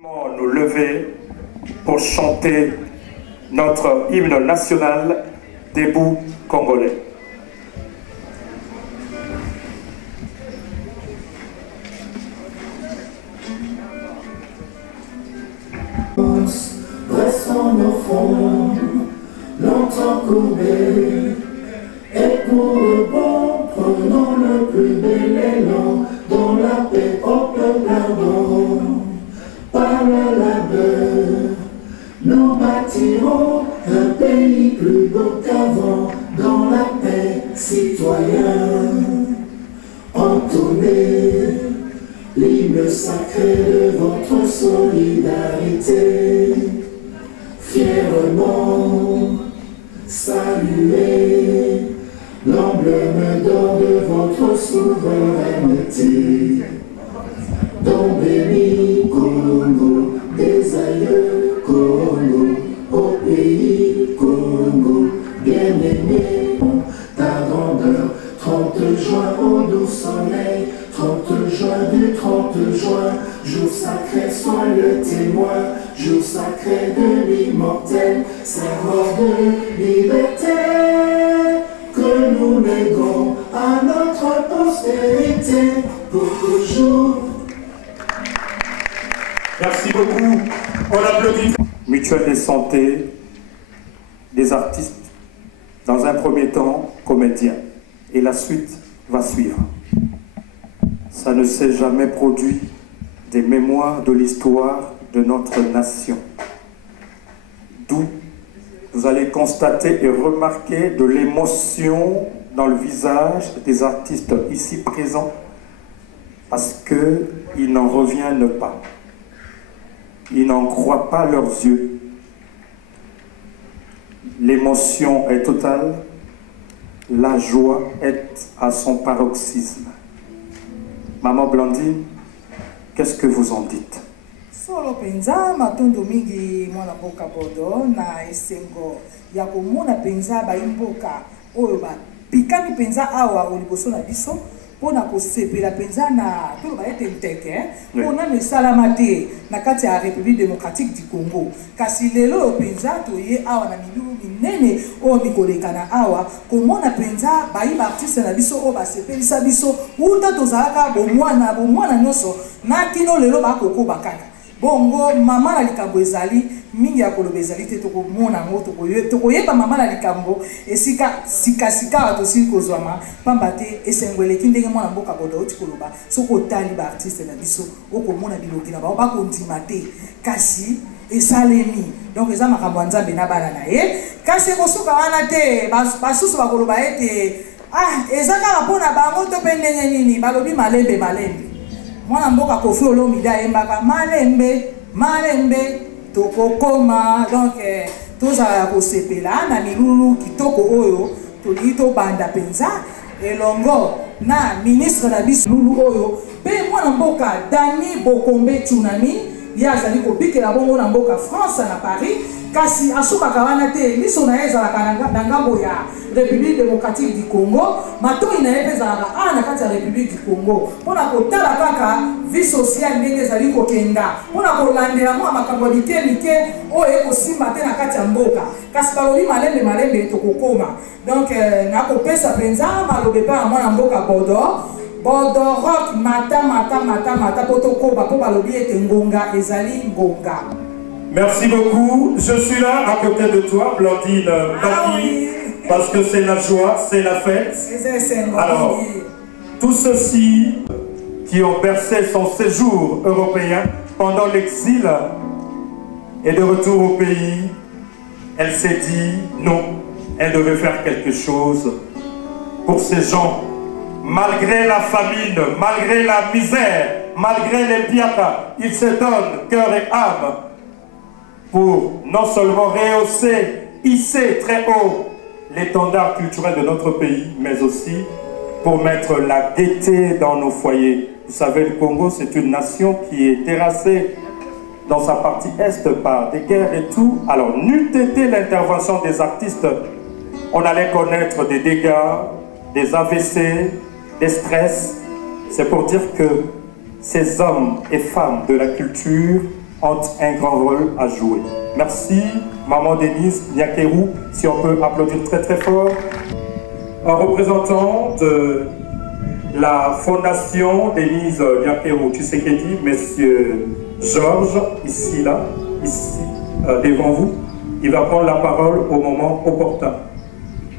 Nous lever pour chanter notre hymne national debout congolais. Dressons nos fronts, longtemps courbés, et pour le bon, prenons le plus bel élan, dans la paix, au peuple ardent. Par le labeur, nous bâtirons un pays plus beau qu'avant, dans la paix, citoyen. Entonnez l'hymne sacré de votre solidarité, fièrement saluez l'emblème d'or de votre souveraineté. Don béni Congo, des aïeux Congo, au pays Congo, bien-aimé, ta grandeur, 30 juin au doux soleil, 30 juin du 30 juin, jour sacré, sois le témoin, jour sacré de l'immortel, symbole de liberté, que nous léguons à notre postérité pour toujours. Merci beaucoup. On applaudit. Mutuelle de santé, des artistes, dans un premier temps, comédiens. Et la suite va suivre. Ça ne s'est jamais produit des mémoires de l'histoire de notre nation. D'où vous allez constater et remarquer de l'émotion dans le visage des artistes ici présents parce qu'ils n'en reviennent pas. Ils n'en croient pas leurs yeux. L'émotion est totale, la joie est à son paroxysme. Maman Blandine, qu'est-ce que vous en dites? Solo penza matondo mingi mwana mboka bodo na esengo ya komona penza ba imboka oyo ba pikani penza awa oliboso na biso pona kosepela penza na to ba ete nteke pona mesalama te na kati ya République démocratique du Congo kasi lelo penza to ye awa na milulu minene o mikolekana awa komona penza ba iba artiste na biso o ba sepelisa biso uta tozalaka bomwana nyonso na kino lelo ba koko bakaka bongo mama na likambo ezali mingi ya koloba ezali te tokomona ngo tokoyeba mama na likambo esika sika tosili kozwama pamba te esengo eleki ndenge mwana mboka boda oti koloba soki otali ba artiste na biso okomona biloki na bao bakondima te kasi esalemi donc eza makambo ya nzambe na bana na ye kasi ekosuka wana te basusu bakoloba ete eza kaka mpona bango to mpe ndenge nini balobi malembe mwana mboka Koffi Olomide ayembaka malembe tokokoma donc tozala kosepela na milulu kitoko oyo tolingi tobanda penza elongo na ministre na biso lulu oyo mpe mwana mboka Dani Bokombe Tsunami ye azali kobikela bongo na mboka France na Paris kasi asukaka wana te miso na ye ezalaka na ngambo ya République démocratique du Congo matoi na ye mpe ezalaka na kati ya République du Congo mpona kotala kaka vie sociale ndenge ezali kokenda mpona kolandela mwa makambo ya mike oyo ekosimba te na kati ya mboka kasi balobi malembe tokokoma donc nakopesa mpenza malobe mpe ya mwana mboka Bodo rock mata potokoba po balobi ete ngonga ezali ngonga. Merci beaucoup. Je suis là à côté de toi, Blandine Baki, parce que c'est la joie, c'est la fête. Alors, tous ceux-ci qui ont bercé son séjour européen pendant l'exil et de retour au pays, elle s'est dit non, elle devait faire quelque chose pour ces gens. Malgré la famine, malgré la misère, malgré les piatas, ils se donnent cœur et âme pour non seulement hisser très haut l'étendard culturel de notre pays, mais aussi pour mettre la gaieté dans nos foyers. Vous savez, le Congo, c'est une nation qui est terrassée dans sa partie est par des guerres et tout. Alors, n'eût été l'intervention des artistes, on allait connaître des dégâts, des AVC, des stress. C'est pour dire que ces hommes et femmes de la culture ont un grand rôle à jouer. Merci, maman Denise Nyakeru, si on peut applaudir très très fort. En représentant de la fondation Denise Nyakeru Tshisekedi, monsieur Georges, ici devant vous, il va prendre la parole au moment opportun.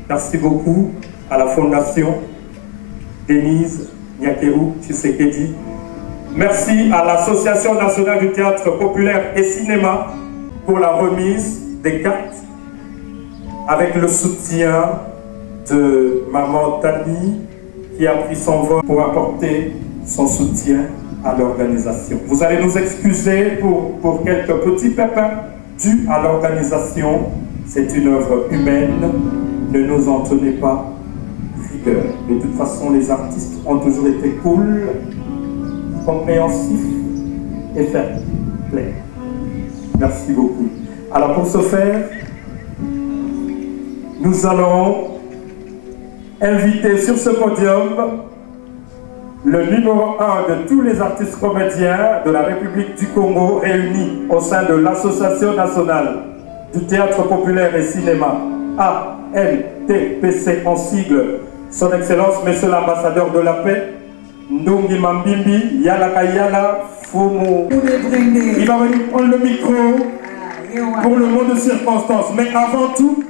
Merci beaucoup à la fondation Denise Nyakeru Tshisekedi. Merci à l'Association nationale du théâtre populaire et cinéma pour la remise des cartes avec le soutien de maman Tani qui a pris son vol pour apporter son soutien à l'organisation. Vous allez nous excuser pour quelques petits pépins dus à l'organisation. C'est une œuvre humaine, ne nous en tenez pas rigueur. De toute façon, les artistes ont toujours été cool, compréhensif et fair play. Merci beaucoup. Alors pour ce faire, nous allons inviter sur ce podium le numéro 1 de tous les artistes comédiens de la République du Congo réunis au sein de l'Association nationale du théâtre populaire et cinéma, ANTPC en sigle, son Excellence, Monsieur l'ambassadeur de la paix, Ndungi Mambimbi, Yala Kayala, Fumu. Il va venir prendre le micro pour le mot de circonstance. Mais avant tout,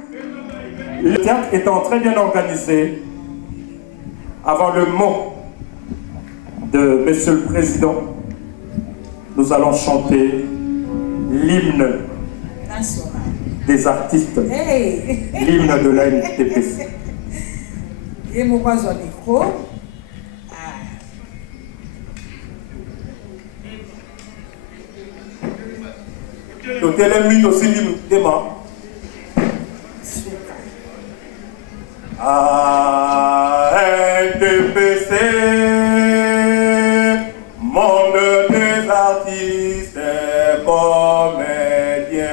le théâtre étant très bien organisé, avant le mot de Monsieur le Président, nous allons chanter l'hymne des artistes, l'hymne de la NTPC. Totelemi aussi l'hymne tema. NTPC, monde des artistes et comédiens.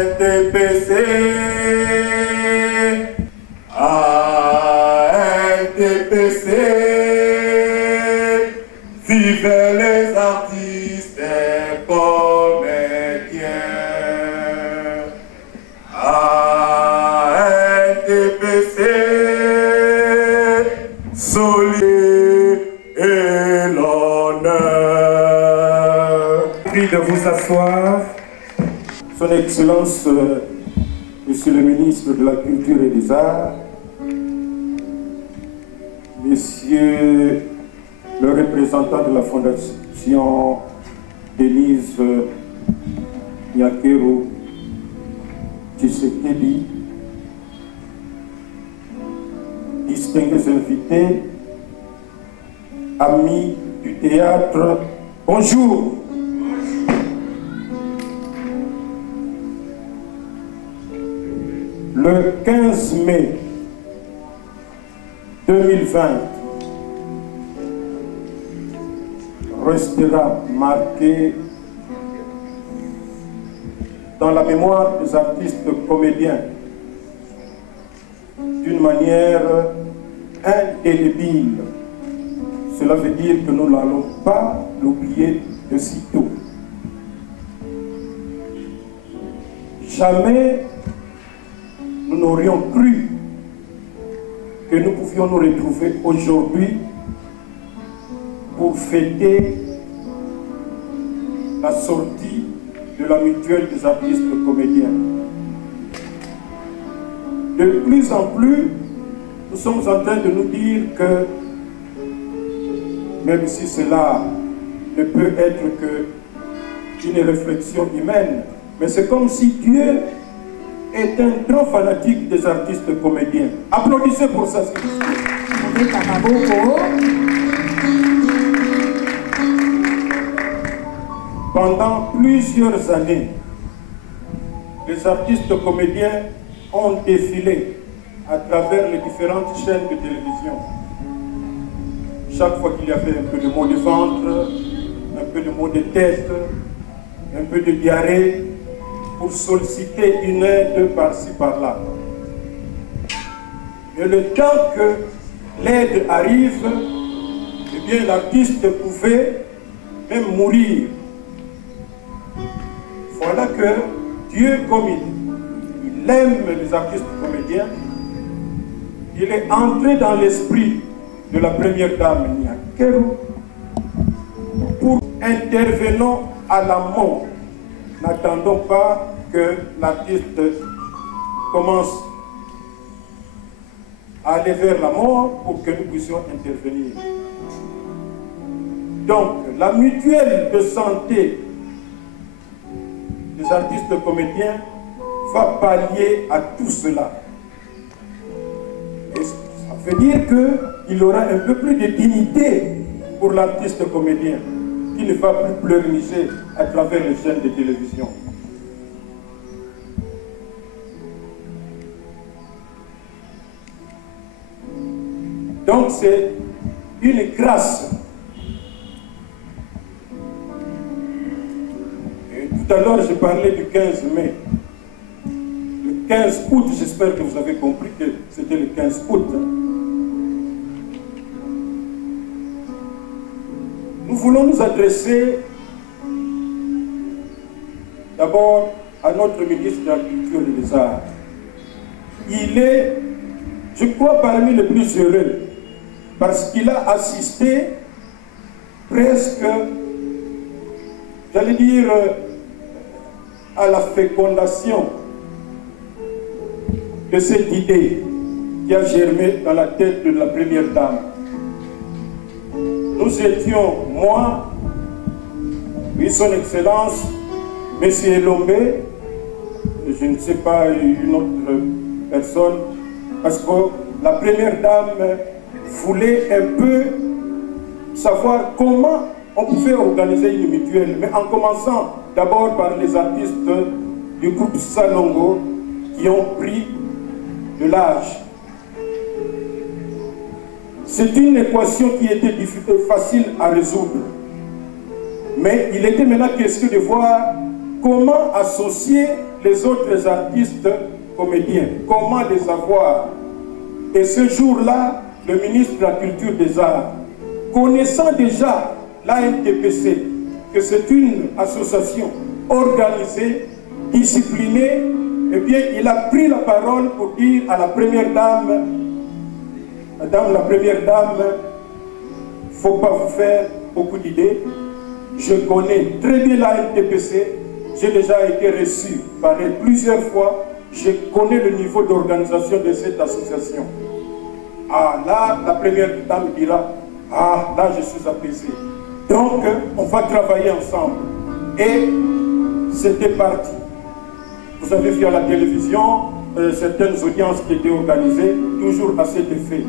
NTPC, NTPC, vive les artistes et comédiens. NTPC, solide et l'honneur. Prie de vous asseoir. Son Excellence, Monsieur le ministre de la Culture et des Arts, Monsieur le représentant de la Fondation Denise Nyakeru Tshisekedi, distingués invités, amis du théâtre, bonjour. Le 15 mai 2020 restera marqué dans la mémoire des artistes comédiens d'une manière indélébile. Cela veut dire que nous n'allons pas l'oublier de sitôt. Jamais nous n'aurions cru que nous pouvions nous retrouver aujourd'hui pour fêter la sortie de la mutuelle des artistes comédiens. De plus en plus, nous sommes en train de nous dire que, même si cela ne peut être qu'une réflexion humaine, mais c'est comme si Dieu est un grand fanatique des artistes comédiens. Applaudissez pour ça, s'il vous plaît. Pendant plusieurs années, les artistes comédiens ont défilé à travers les différentes chaînes de télévision. Chaque fois qu'il y avait un peu de maux de ventre, un peu de maux de tête, un peu de diarrhée, pour solliciter une aide par-ci par-là. Mais le temps que l'aide arrive, eh bien l'artiste pouvait même mourir. Voilà que Dieu, comme il aime les artistes comédiens, il est entré dans l'esprit de la première dame, Nyakeru, pour intervenant à la mort. N'attendons pas que l'artiste commence à aller vers la mort pour que nous puissions intervenir. Donc, la mutuelle de santé des artistes comédiens va pallier à tout cela. Et ça veut dire qu'il aura un peu plus de dignité pour l'artiste comédien, qui ne va plus pleurnicher à travers les chaînes de télévision. Donc c'est une grâce. Et tout à l'heure, je parlais du 15 mai. Le 15 août, j'espère que vous avez compris que c'était le 15 août. Nous voulons nous adresser d'abord à notre ministre de la Culture et des Arts. Il est, je crois, parmi les plus heureux, parce qu'il a assisté presque, j'allais dire, à la fécondation de cette idée qui a germé dans la tête de la première dame. Nous étions, moi, oui, son Excellence, M. Elombe, je ne sais pas, une autre personne, parce que la première dame voulait un peu savoir comment on pouvait organiser une mutuelle, mais en commençant d'abord par les artistes du groupe Salongo qui ont pris de l'âge. C'est une équation qui était facile à résoudre. Mais il était maintenant question de voir comment associer les autres artistes comédiens, comment les avoir. Et ce jour-là, le ministre de la Culture et des Arts, connaissant déjà l'ANTPC, que c'est une association organisée, disciplinée, eh bien, il a pris la parole pour dire à la première dame, Madame la première dame, il ne faut pas vous faire beaucoup d'idées. Je connais très bien la NTPC, j'ai déjà été reçu par elle plusieurs fois, je connais le niveau d'organisation de cette association. Ah là, la première dame dira, ah là je suis apaisé. Donc, on va travailler ensemble. Et c'était parti. Vous avez vu à la télévision certaines audiences qui étaient organisées, toujours à cet effet.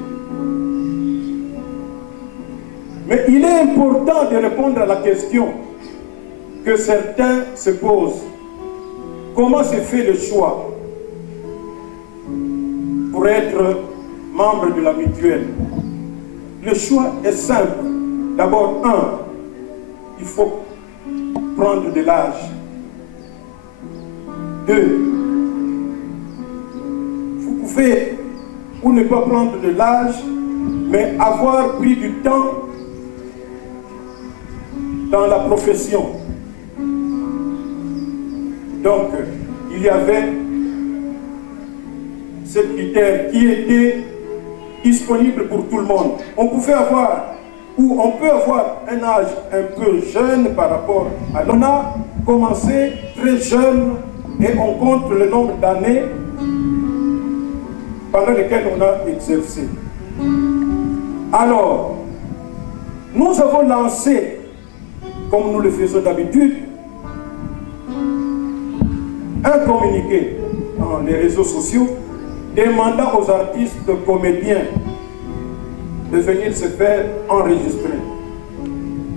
Mais il est important de répondre à la question que certains se posent. Comment se fait le choix pour être membre de la mutuelle? Le choix est simple. D'abord, il faut prendre de l'âge. 2, vous pouvez ou ne pas prendre de l'âge, mais avoir pris du temps dans la profession. Donc, il y avait ce critère qui était disponible pour tout le monde. On pouvait avoir, ou on peut avoir un âge un peu jeune par rapport à l'on a commencé très jeune et on compte le nombre d'années pendant lesquelles on a exercé. Alors, nous avons lancé, comme nous le faisons d'habitude, un communiqué dans les réseaux sociaux demandant aux artistes comédiens de venir se faire enregistrer.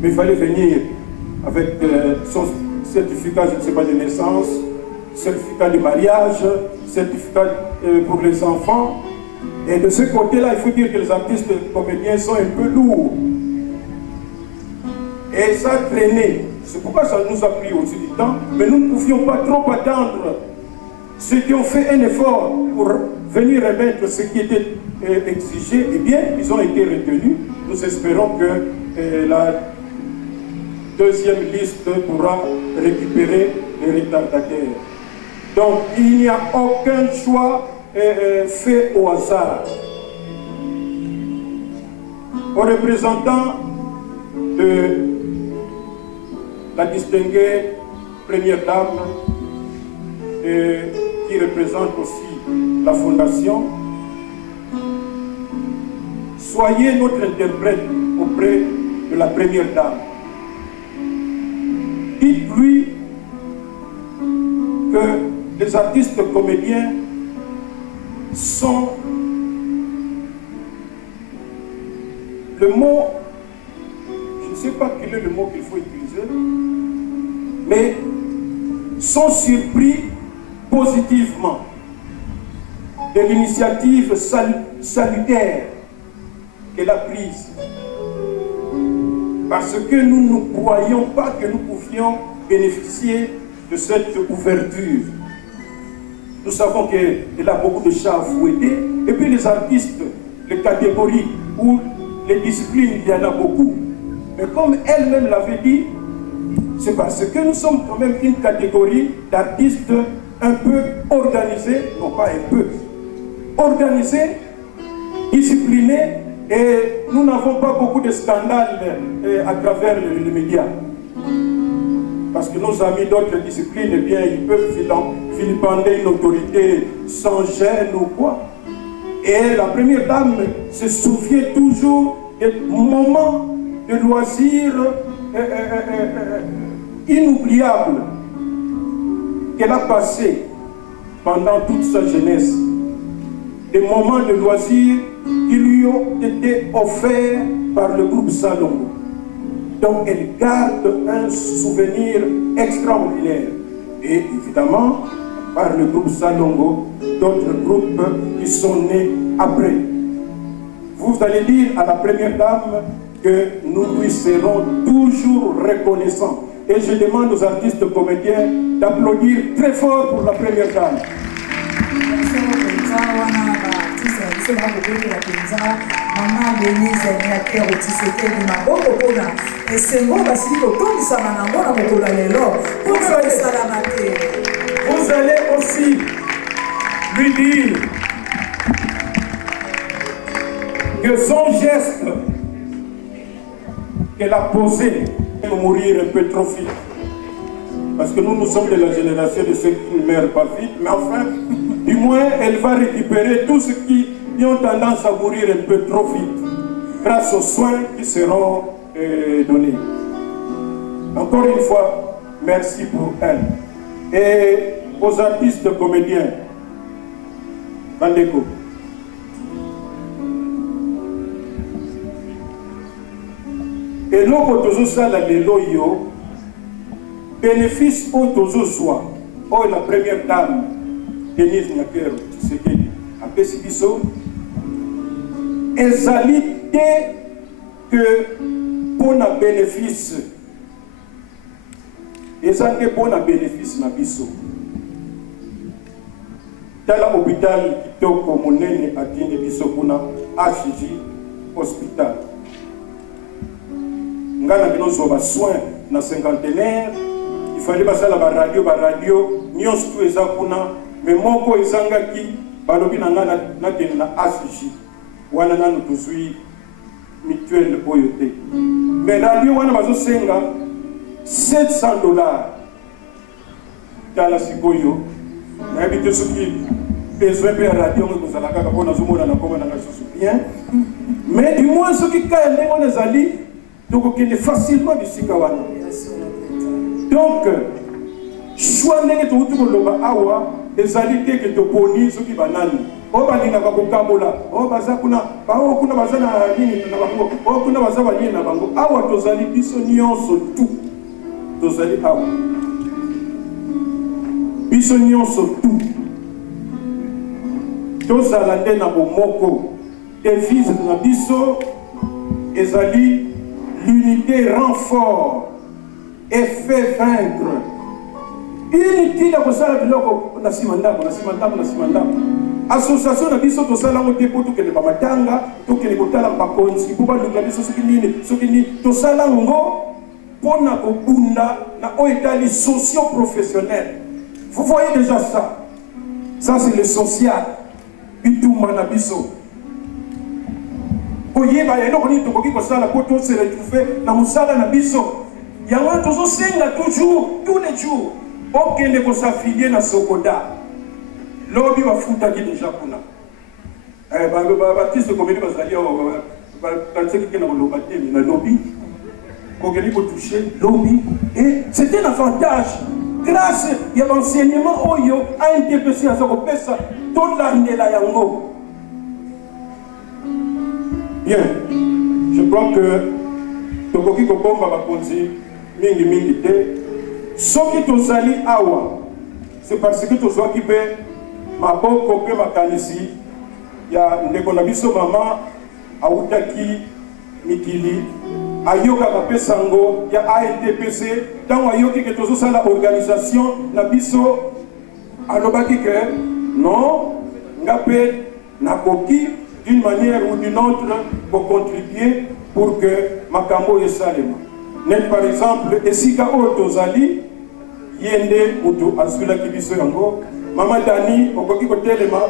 Mais il fallait venir avec son certificat, je ne sais pas, de naissance, certificat de mariage, certificat pour les enfants. Et de ce côté-là, il faut dire que les artistes comédiens sont un peu lourds. Et ça traînait. C'est pourquoi ça nous a pris aussi du temps, mais nous ne pouvions pas trop attendre. Ceux qui ont fait un effort pour venir remettre ce qui était exigé, eh bien, ils ont été retenus. Nous espérons que la deuxième liste pourra récupérer les retardataires. Donc il n'y a aucun choix fait au hasard. Aux représentants de la distinguée première dame qui représente aussi la fondation, soyez notre interprète auprès de la première dame. Dites-lui que les artistes comédiens sont le mot, je ne sais pas quel est le mot qu'il faut utiliser, mais sont surpris positivement de l'initiative salutaire qu'elle a prise. Parce que nous ne croyons pas que nous pouvions bénéficier de cette ouverture. Nous savons qu'elle a beaucoup de chats à fouetter. Et puis les artistes, les catégories ou les disciplines, il y en a beaucoup. Mais comme elle-même l'avait dit, c'est parce que nous sommes quand même une catégorie d'artistes un peu organisés, non pas un peu, organisés, disciplinés, et nous n'avons pas beaucoup de scandales à travers les médias. Parce que nos amis d'autres disciplines, eh bien, ils peuvent vilipender une autorité sans gêne ou quoi. Et la première dame se souvient toujours des moments de loisirs inoubliables qu'elle a passés pendant toute sa jeunesse. Des moments de loisirs qui lui ont été offerts par le groupe Salongo. Donc elle garde un souvenir extraordinaire. Et évidemment, par le groupe Salongo, d'autres groupes qui sont nés après. Vous allez dire à la première dame que nous lui serons toujours reconnaissants. Et je demande aux artistes comédiens d'applaudir très fort pour la première dame. Maman Denise Niaker Otiseke Maboko Pona et c'est bon parce que tout ça m'a vous allez aussi lui dire que son geste qu'elle a posé va mourir un peu trop vite. Parce que nous sommes de la génération de ceux qui ne meurent pas vite, mais enfin, du moins, elle va récupérer tout ce qui ont tendance à mourir un peu trop vite, grâce aux soins qui seront donnés. Encore une fois, merci pour elle. Et aux artistes comédiens, Bandeko. Et l'autre toujours ça, la léloyo, bénéfice au toujours soit, oh la première dame, Denise Niaker Tshisekedi, après Sibiso, ezalité que pour un bénéfice, ezalité pour un bénéfice na biso. Dans l'hôpital qui toko comme monene à Dini biso pour HJ hospital. Ngana bino zoba soin na cinquantenaire, il fallait passer la radio, nyos tout eza kuna, mais moko ezanga ki balobi na ngana na kena na HJ. Wana nanu tuzui mutuelle oyote. Mais radio wana bazo senga $700 dans la sikoyo. Na habite soki besoin de radio que vous allez kaka pona zomona na koma na ngaso bien. Mais du moins ce qui ka ndenge on ezali donc il est facilement du sikawana. Donc choix ndenge to loba awa ezali te que to poni soki banani. O balinga bakokabola o baza kuna bao kuna baza na nini na bango o kuna baza banye na bango awa tozali biso nyonso tout tozali awa biso nyonso tout tozala nde na bomoko devise na biso ezali l'unité rend fort et fait vaincre inutile kosala biloko na sima ndako association na biso tosala ngo te po tokende bamatanga tokende kotala bakonzi po baluka biso soki nini tosala ngo mpona kobunda na oyo etali socio-professionnel. Vous voyez déjà ça. Ça c'est le social. Bitumba na biso. Koyeba eloko nini tokoki kosala po to se retrouver na mosala na biso. Yango tozosenga toujours, tous les jours, okende kosafilie na Sokoda. Lobi bafutaki déjà kuna. Baptiste comédie bazali bakanzeki ke na koloba te na lobi. Kokeli toucher lobby et c'était un avantage grâce à l'enseignement oyo a interprété à Sokopesa toute l'année la yango. Bien, je crois que tokoki kobomba bakonzi mingi te soki tozali awa c'est parce que tozwaki pe maboko pe makanisi ya ndeko na biso mama autaki mikili ayoka kapesango ya ANTPC tant ayoki que tozosala organisation na biso alobaki que non ngape nakoki d'une manière ou d'une autre pour contribuer pour que makambo esalema net par exemple esika oyo tozali yende mutu azulaki biso yango mama Dani okoki kotelema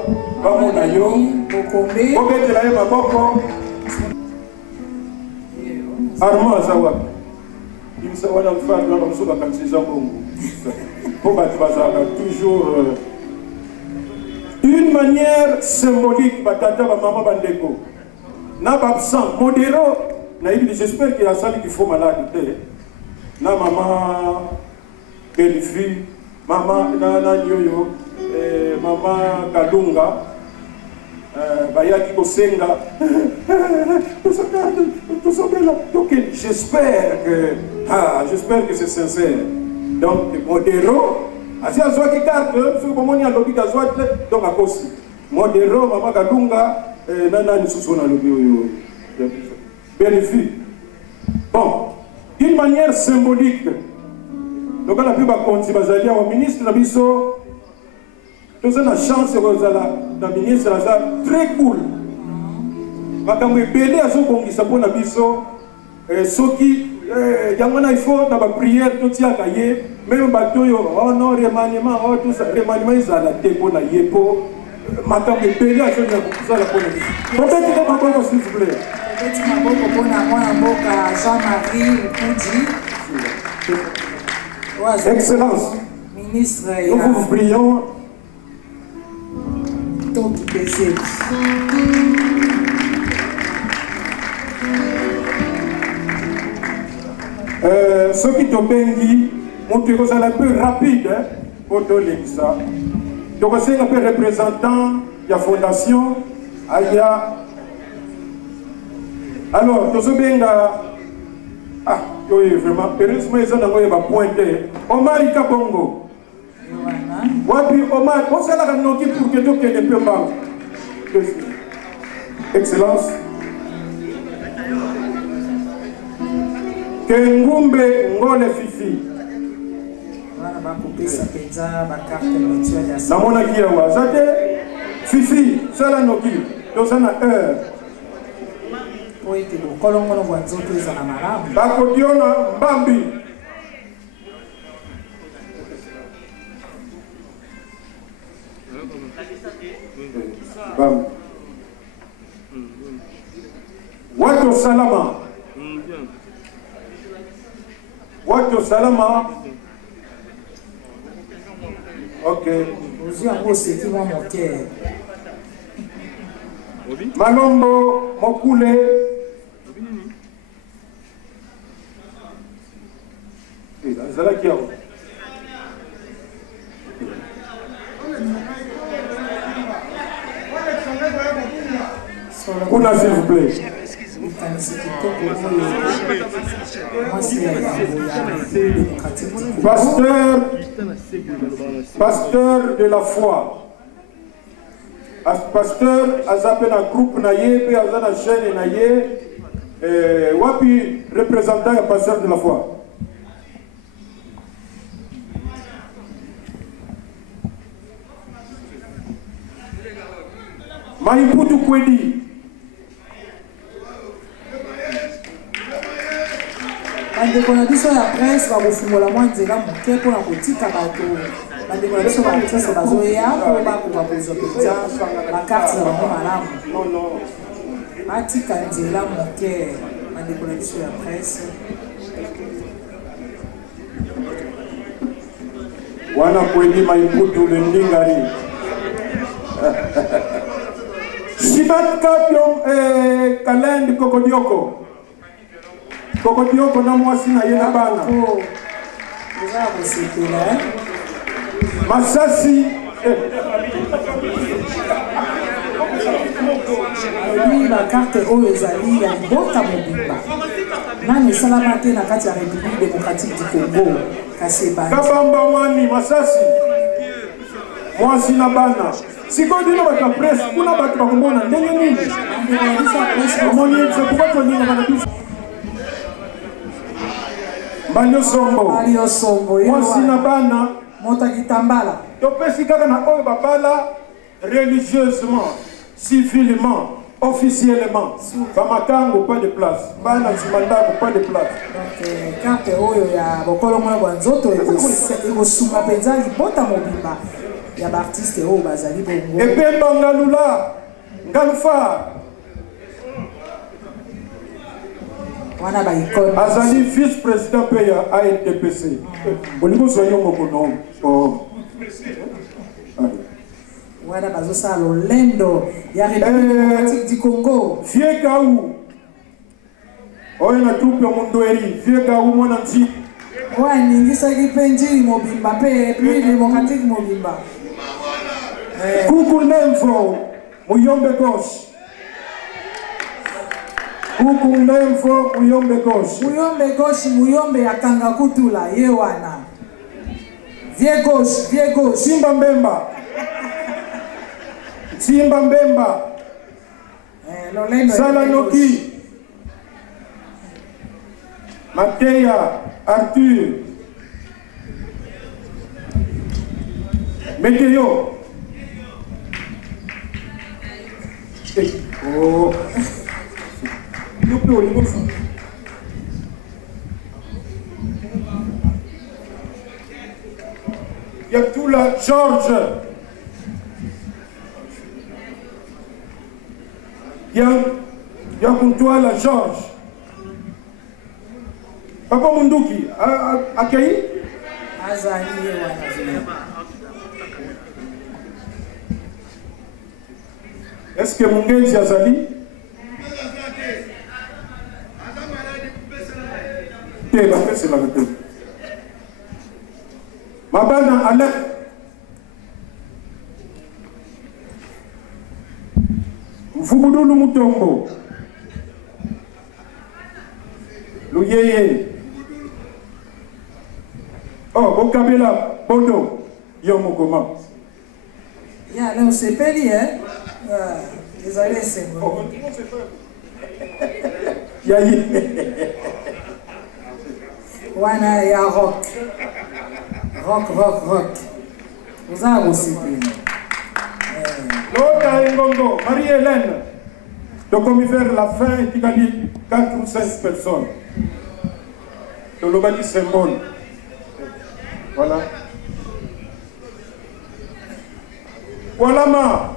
bamona yo obetela ye maboko Armand Zawak. Il s'est wana mfano na msuba kanisa Kongo. Pour battre toujours d'une manière symbolique batata ba mama bandeko. Na absent modéro na ibi j'espère qu'il y a ça qui faut malade te. Na mama Belifi, mama na yoyo mama Kalunga bayaki kosenga j'espère que c'est sincère. Donc modéro asi azwaki carte soki bomoni alobi kazwaki donc akosi modéro mama Kalunga nani susu na lobi oyo bénéfice. Bon, d'une manière symbolique donc la plus bakonzi bazali au ministre na biso nous avons la chance de ministre très cool. Makambo ebele azobongisa mpona biso soki yango il faut na baprière totiaka ye même bato oyo non remaniement tout ça remaniement ezala te mpona ye mpo makambo ebele azonga kozala mpona biso probetile maboko s'il vous plaît obeti maboko mpona mwana mboka Jean-Marie Mpudi. Excellence, ministre nous vous prions. Ce qui te bengi, mon est un peu rapide pour te lire ça. Donc c'est un peu représentant de la fondation Aya. Alors, tu sais ah, oui, vraiment, heureusement, ils ont pointé. Omar Kabongo. Wapi Omar, on s'est là pour que tout ne peut pas. Excellence. Kengumbe Ngole Fifi. Namona kia wa zate Fifi, sala noki, dosana Bakodiona Mbambi. Watu salama. Watu salama. Ok. Malombo Mokule. Zalaki yao. Kuna s'il vous plaît. Pasteur de la foi. Pasteur azape na groupe na ye pe azana chaîne na ye wapi représentant ya pasteur de la foi. Maïputu Kwedi. bandeko na biso ya presse bakofungola mwa nzela moke mpona kotika bato bandeko na biso ba presse bazoya mpo bakoka kozwa mpenza bakarte na bango malamu batika nzela moke bandeko na biso ya presse wana Kwedi Maïputu le ndingari Sibat Kapion Kalendi Kokodioko Kokodioko na mwasi na yena bana Masasi alobi bakarte oyo ezali ya libota mobimba nani esalama te na kati ya république démocratique du Congo kasi Kabamba mwani Masasi mwasi na bana siko dino bata presse kuna batu bakumbona ndenge nini omoni sekubato nini banabisa Banyo Sombo mwasi na bana motakitambala topesi kaka na oyo babala religieusement civilement officiellement bamakango pas de place bana simandako pas de place donc carte oyo ya bokolongola bwa nzoto ekosunga mpenza libota mobimba ya baartiste oyo bazali bongo Ebemba Ngalula Ngalfa wana baikone azali vice-président pe ya ANDPC bolingo soyo mokono wana bazosala lolendo ya république démocratique du Congo Vieux Gaou oyo na troupe ya Mondweri Vieux Gaou mwana nzi waningisaki mpe njili mobimba mpe république démocratique mobimba Kuku Nemfo Muyombe gauche Kuku Nemfo Muyombe gauche Muyombe akanga kutula ye wana vie gauche Simba Mbemba Salanoki Mateya Arthur Météo oh il y a tout là Georges il y a Kuntoa la Georges Papa Munduki accueilli azali ye wana est-ce que Mungenzi azali te bapesi la te mabana ale Mfubudulu Mutombo Luyeye oh Okabela Bondo Yomokoma ya leo sepeli ezali esengo yayi wana ya rock oza kosepeli Lota Engongo Marie-Hélène donc on faire la fin qui a dit 4 ou 5 personnes le lobali symbole voilà Walama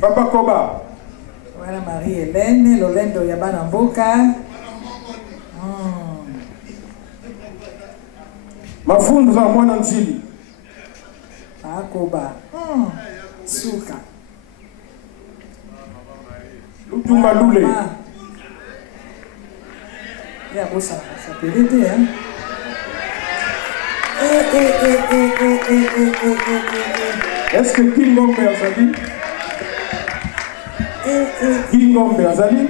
Papa Koba wana Marie-Hélène lolendo ya bana mboka mafunzo ya mwana nzili Akoba suka Lutumba Lule ya bosa s'appeler te est-ce que Kingombe azali Kingombe azali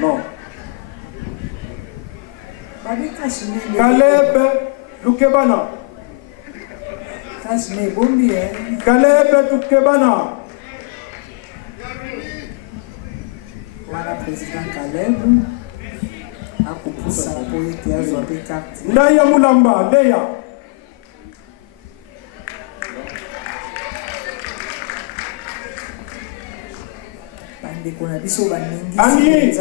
non Caleb Lukebana Kashme bombi Caleb Lukebana wana président Caleb akupusa po ete azwa pe carte Ndaya Mulamba Ndeya Annie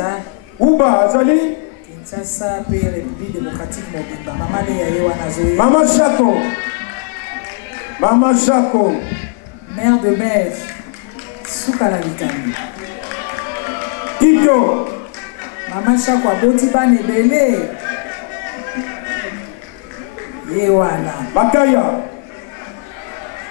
Uba Azali Kinshasa pe République démocratique mobimba mama le yaye wana zoe Mama Chako mère de mère suka na likami Tito mama Chako aboti bana ebele ye wana Bakaya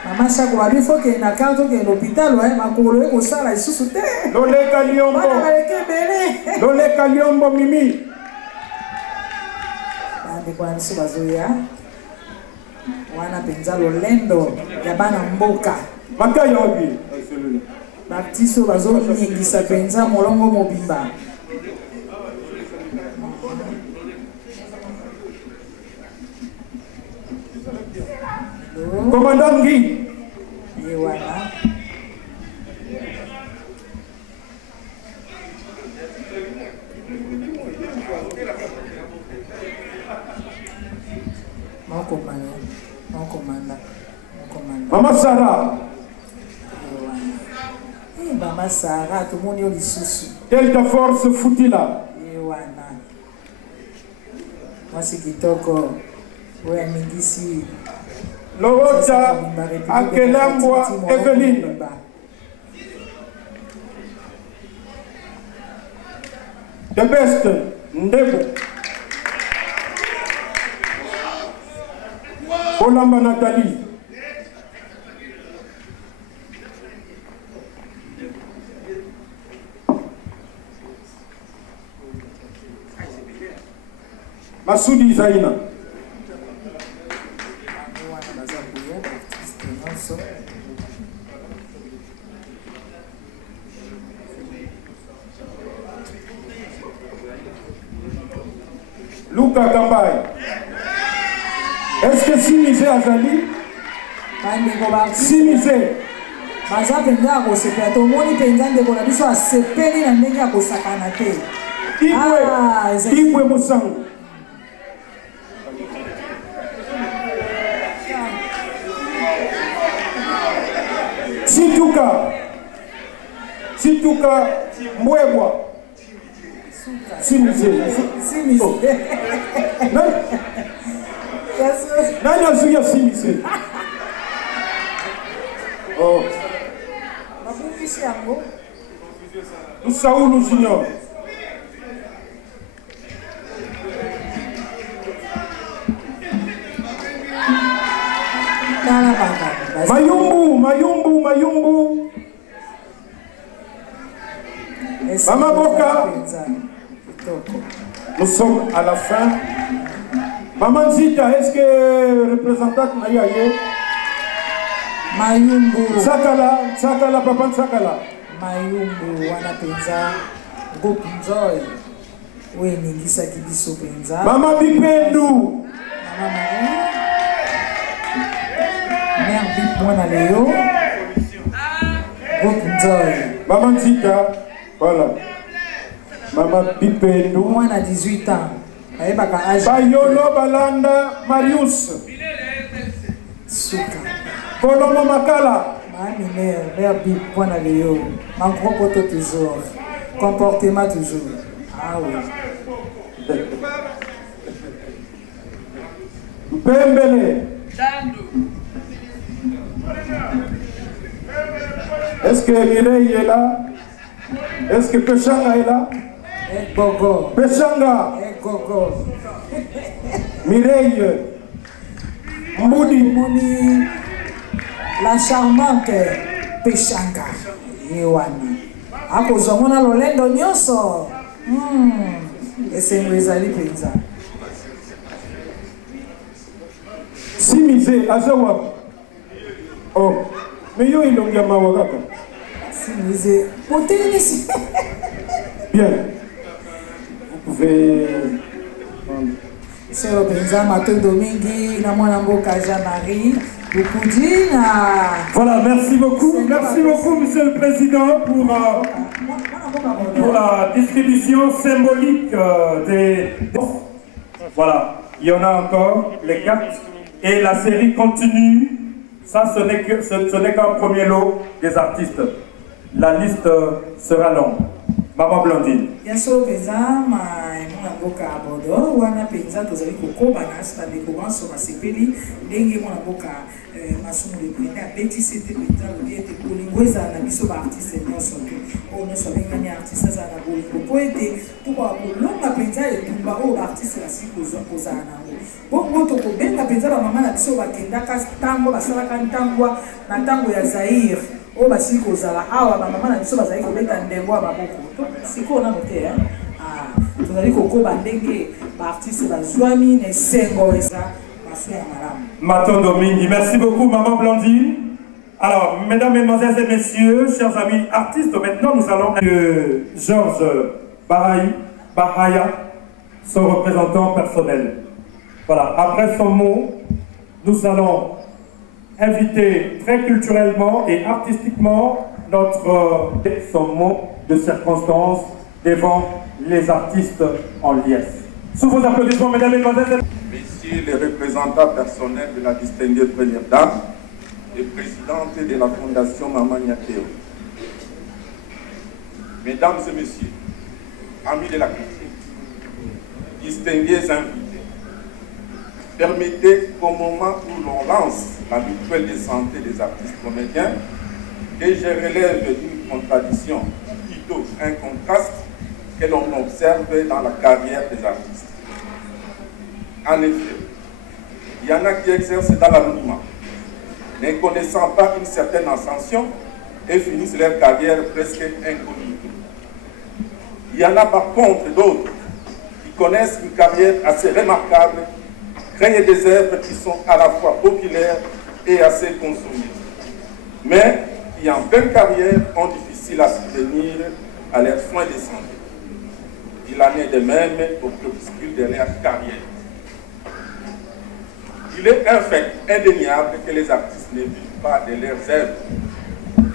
mama Chako babi faut que na kanto ke l'hôpital makolo eko sala isusu te Loleka Liombo bana baleke ebele Loleka Liombo Mimi kwa nso bazoya wana penza lolendo ya bana mboka Bakaya obi baptiso bazonyingisa penza molongo mobimba Commandant Guy ye wana Mama Sarah Mama Sarah tout le monde est lisusu Delta Force Futila wana mwasi kitoko oya mingisi Lowota Akelambwa Eveline The best Ndebo Olamba Nathalie Masudi Zaina Luka Kambai est-ce que Simise Azali Simise baza penza ya kosepela tomoni penza ndeko na biso asepeli na ndenge ya kosakana te Ibwe Musangu Situka Mbwebwa Simise Nani azuia Simise Oh Saúl Junior Mayumbu Mama Boka nous sommes à la fin. Maman Zita, est-ce que représentante Nayaye Mayumbu Sakala, Papa Sakala Mayumbu wana penza groupe Nzoy we ningisa kibiso penza Mama Bipendu Mama Marie Mère Bip mwana leo groupe Nzoy Maman Zita, voilà Mama Bipendu mwana 18 ans ayebaka âge Bayolo Balanda Marius Suka Kolomo Makala Mami mère Bip mwana leo Mangrokoto toujours comportement toujours ah oui Mpembele est-ce que Mireille est là? Est-ce que Peshanga est là? Gogo Peshanga Gogo Mireille Mouni la charmante Peshanga Yewana Ako zomona lolendo nyoso esengo ezali penza Simise azawa oh mais yo ilongia mawakaka Simise potenisi bien vous pouvez c'est le penza matondo mingi na mwana mboka Jean-Marie Voilà, merci beaucoup, Monsieur le Président, pour la distribution symbolique des... Voilà, il y en a encore, les 4, et la série continue. Ça, ce n'est qu'un premier lot des artistes. la liste sera longue. Maman Blandine. Bien sûr, président, mon avocat à Bordeaux, ou un président de Zalico, Banas, la découverte sur ma CPLI, dengue mon avocat, ma somme de président, Betty c'était président, le bien était Bolingoza, la mission artiste, et non surtout, on ne soit pas un artiste, ça n'a pas Bolingo, pour aider, pour l'homme président et tout, bah, artiste, la cible aux Anna. Bon, votre problème, la président, la maman, la mission, va qu'elle n'a qu'à tango, la salle à tango, la tango ya Zahir. Oh, bah, si vous avez ah, ma maman a dit que vous avez un débois à beaucoup. C'est quoi on a noté, hein? Ah, vous avez dit que vous avez un artiste, la Zouami, et Sengo, et ça, ma soeur, madame. Maton Domingue, merci beaucoup, maman Blandine. Alors, mesdames, mesdemoiselles et messieurs, chers amis artistes, maintenant nous allons Georges Bahaya, son représentant personnel. Voilà, après son mot, nous allons inviter très culturellement et artistiquement son mot de circonstance devant les artistes en liesse. Sous vos applaudissements, mesdames et mesdemoiselles. Messieurs les représentants personnels de la distinguée première dame et présidente de la Fondation Maman Nyakeo. Mesdames et messieurs, amis de la culture, distingués invités, permettez qu'au moment où l'on lance la mutuelle de santé des artistes comédiens, que je relève d'une contradiction, plutôt un contraste que l'on observe dans la carrière des artistes. En effet, il y en a qui exercent dans l'anonymat, ne connaissant pas une certaine ascension et finissent leur carrière presque inconnue. Il y en a par contre d'autres qui connaissent une carrière assez remarquable, créent des œuvres qui sont à la fois populaires et assez consommées, mais qui en pleine carrière ont difficile à subvenir à leurs soins de santé. Il en est de même au crépuscule de leur carrière. Il est un fait indéniable que les artistes ne vivent pas de leurs œuvres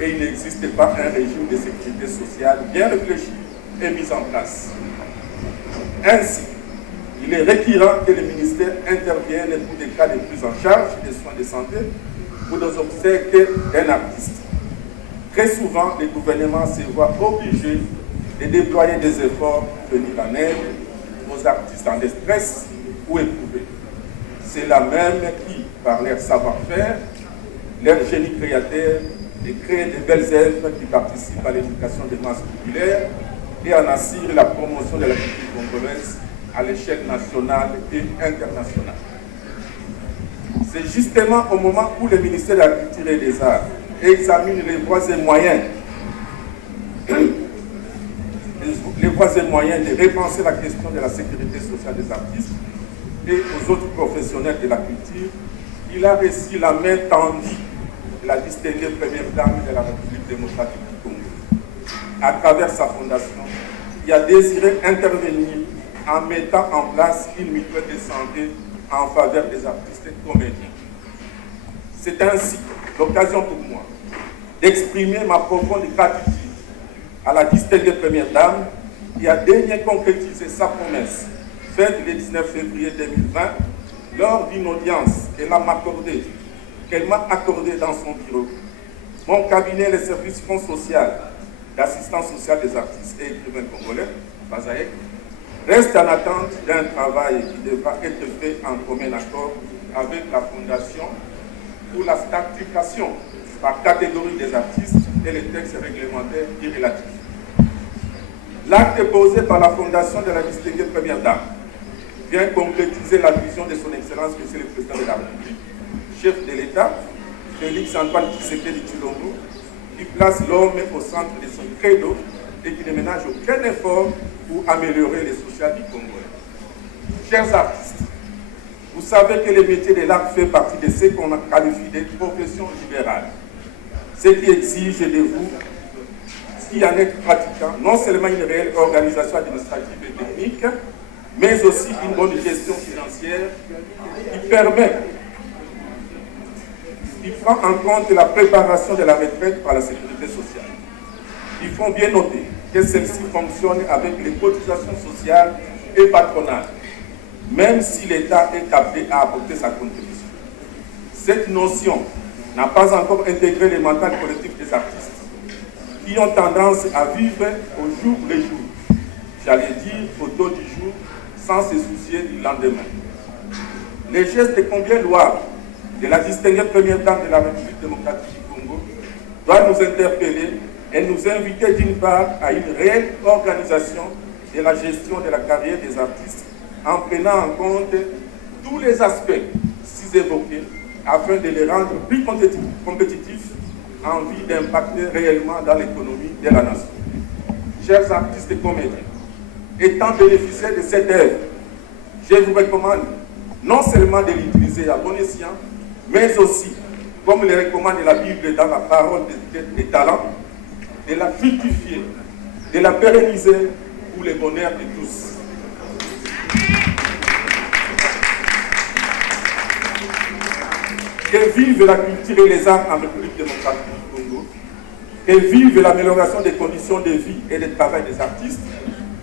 et il n'existe pas un régime de sécurité sociale bien réfléchi et mis en place. Ainsi, il est récurrent que le ministère intervienne pour des cas de prise en charge des soins de santé ou des obsèques d'un artiste. Très souvent, le gouvernement se voit obligé de déployer des efforts pour venir en aide aux artistes en détresse ou éprouvés. C'est là même qui, par leur savoir-faire, leur génie créateur, de créer de belles œuvres qui participent à l'éducation des masses populaires et en assurent la promotion de la culture congolaise à l'échelle nationale et internationale. C'est justement au moment où le ministère de la Culture et des Arts examine les voies et moyens de repenser la question de la sécurité sociale des artistes et aux autres professionnels de la culture, il a reçu la main tendue de la distinguée première dame de la République démocratique du Congo. À travers sa fondation, il a désiré intervenir en mettant en place une mutuelle de santé en faveur des artistes et comédiens. C'est ainsi l'occasion pour moi d'exprimer ma profonde gratitude à la distinguée première dame qui a daigné concrétiser sa promesse faite le 19 février 2020 lors d'une audience qu'elle m'a accordée dans son bureau. Mon cabinet, le service Fonds social d'assistance sociale des artistes et écrivains congolais, Bazaïk, reste en attente d'un travail qui devra être fait en commun accord avec la Fondation pour la stratification par catégorie des artistes et les textes réglementaires y relatifs. L'acte posé par la Fondation de la distinguée première dame vient concrétiser la vision de son Excellence, Monsieur le Président de la République, chef de l'État, Félix Antoine Tshisekedi Tshilombo, qui place l'homme au centre de son credo et qui ne ménage aucun effort pour améliorer les social du Congo. Chers artistes, vous savez que le métier de l'art fait partie de ce qu'on qualifie de profession libérale, ce qui exige de vous, si en êtes pratiquant, non seulement une réelle organisation administrative et technique, mais aussi une bonne gestion financière qui prend en compte la préparation de la retraite par la sécurité sociale. Il faut bien noter que celle-ci fonctionne avec les cotisations sociales et patronales, même si l'État est appelé à apporter sa contribution. Cette notion n'a pas encore intégré le mental collectif des artistes. qui ont tendance à vivre au jour le jour, j'allais dire au dos du jour, sans se soucier du lendemain. Les gestes combien louables de la distinguée première dame de la République démocratique du Congo doivent nous interpeller et nous inviter d'une part à une réelle organisation de la gestion de la carrière des artistes en prenant en compte tous les aspects si évoqués afin de les rendre plus compétitifs en vue d'impacter réellement dans l'économie de la nation. Chers artistes et comédiens, étant bénéficiaires de cette œuvre, je vous recommande non seulement de l'utiliser à bon escient, mais aussi, comme le recommande la Bible dans la parole des talents, de la fructifier, de la pérenniser pour le bonheur de tous. Que vive la culture et les arts en République démocratique du Congo, que vive l'amélioration des conditions de vie et de travail des artistes,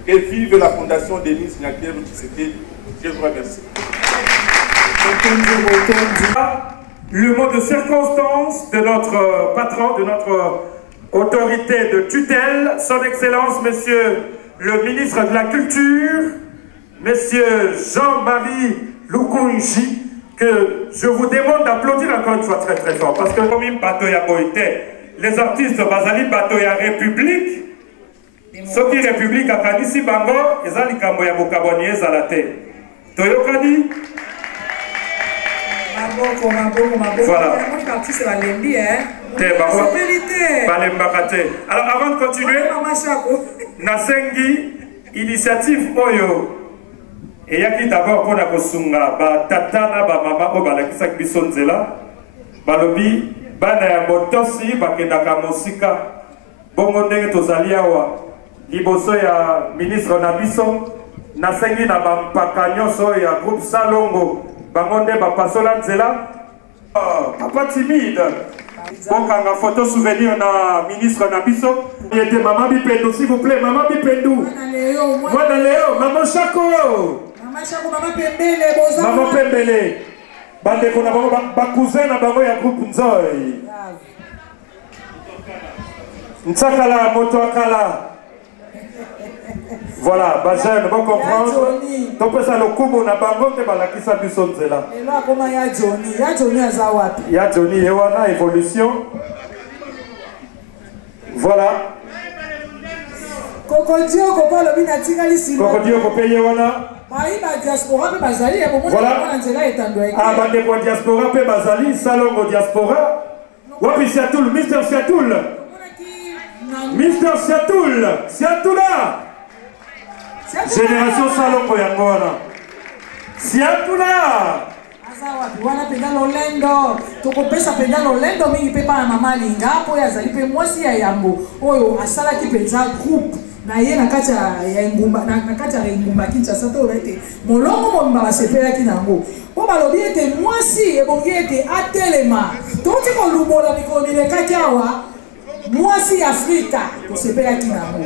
que vive la fondation Denise Nyakeru Tshisekedi. Je vous remercie. Le mot de circonstance de notre patron, de notre autorité de tutelle, son Excellence, Monsieur le ministre de la Culture, Monsieur Jean-Marie Lukunji, que je vous demande d'applaudir encore une fois très très fort, parce que comme une bateau ya boité, les artistes basali bateau ya République, ce qui République a kanisi bango, ezali kambo ya bokaboni ezalate. Toyokani? Voilà. Alors avant de continuer, Nasengi, initiative Oyo, et yaki d'abord pour la kosunga, ba tatana ba mama o ba la kisak bisonzela, balobi bana ya motosi ba kendaka mosika, bongo ndenge tozali awa, liboso ya ministre na biso, Nasengi na ba mpaka nyonso ya groupe Salongo. Bangonde bapasola nzela. Papa timide. Bokanga photo souvenir na ministre na biso. Il était maman Bipendou, s'il vous plaît, maman Bipendou. Mwana Léo, maman Chako. Maman Chako, maman Pembele, maman Pembele. Bande kona bango ba cousin na bango ya groupe Nzoy. Ntsakala moto akala. Voilà, Bajen, vous comprendre. Donc, ça le coup, on a bango te balakisa bisonzela. Et là, comment il y a Johnny? Il y a Johnny à Zawati. Il y a Johnny, et on a évolution. Voilà. Kokodio, Kopa, le binatika ici. Kokodio, Kopa, Yewana. Maïba diaspora, pe Bazali, et pour moi, ah, bande pour diaspora, pe Bazali, Salongo diaspora. Wapi Siatoul, Mister Siatoul. Mister Siatoul, Siatoula. Génération Salongo Yangona. Siatoula. Azawapi, wana penda lolendo. Tokopesa penda lolendo mingi pe pa mama linga po ya zali pe mwasi ya yambo. Oyo asala ki peza groupe. Na ye na kati ya ngumba na kati ya ngumba Kinshasa to rete. Molongo mo ba sepela ki nango. Po balobi ete mwasi ebongi ete atelema. Toti ko lubola mikomile kati awa. Mwasi Afrika tosepela ki nango.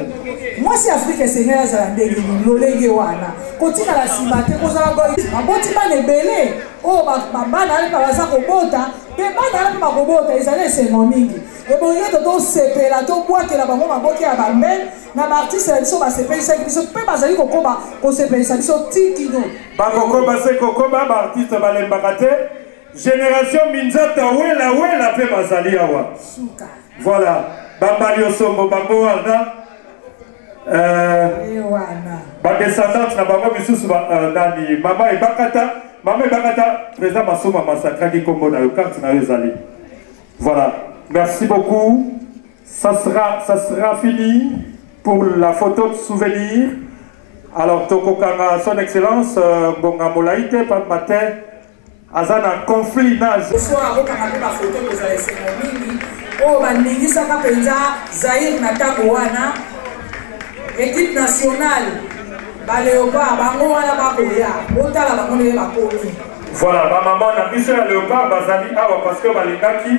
Mwasi Afrika esengela za ndenge lolenge wana. Kotika la simate kozala go. Maboti bana ebele. O bana ale baza kobota, pe bana ale bakobota ezale sengo mingi. Ebongi to sepela to bwakela bango maboki ya bambe na artiste biso ba sepelisa biso pe bazali kokoba ko sepelisa biso tikino. Bakokoba se kokoba ba artiste balembaka te. Génération Minzata wela pe bazali awa. Suka. Voilà, Bambali Osombo, Bambo Alda, descendante na Bambo Missous, Nani, Maman et Bakata, président Massouma Massacra qui combo dans le carte na Zali. Voilà, merci beaucoup. Ça sera fini pour la photo de souvenir. Alors, Toko Kanga, son excellence, Bonga Molaïte, par matin, Azana conflit nage. Bonsoir, on a la photo que vous avez fait. Oh, baningisaka penza Zaïre na tango wana équipe nationale baléopard bango wana bakoya otala bango ne bakomi. Voilà, ma maman na biso ya léopard bazali awa parce que balingaki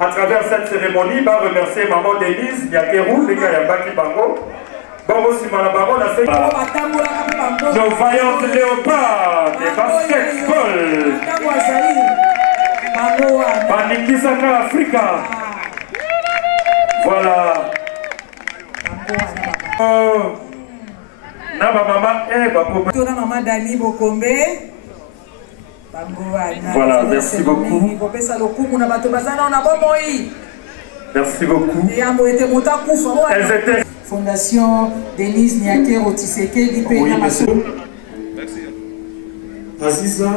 à travers cette cérémonie ba remercier maman Denise Nyakeru les gars ya baki bango bango simana bango na se nos vaillantes léopards de basketball tango Zaïre bango wana baningisaka Afrika. Voilà, Maman Dani Bokombe. Voilà, merci beaucoup. Merci beaucoup. Elles étaient... Fondation Denise Niakero Tshisekedi. Oui, monsieur. Merci. Aziza.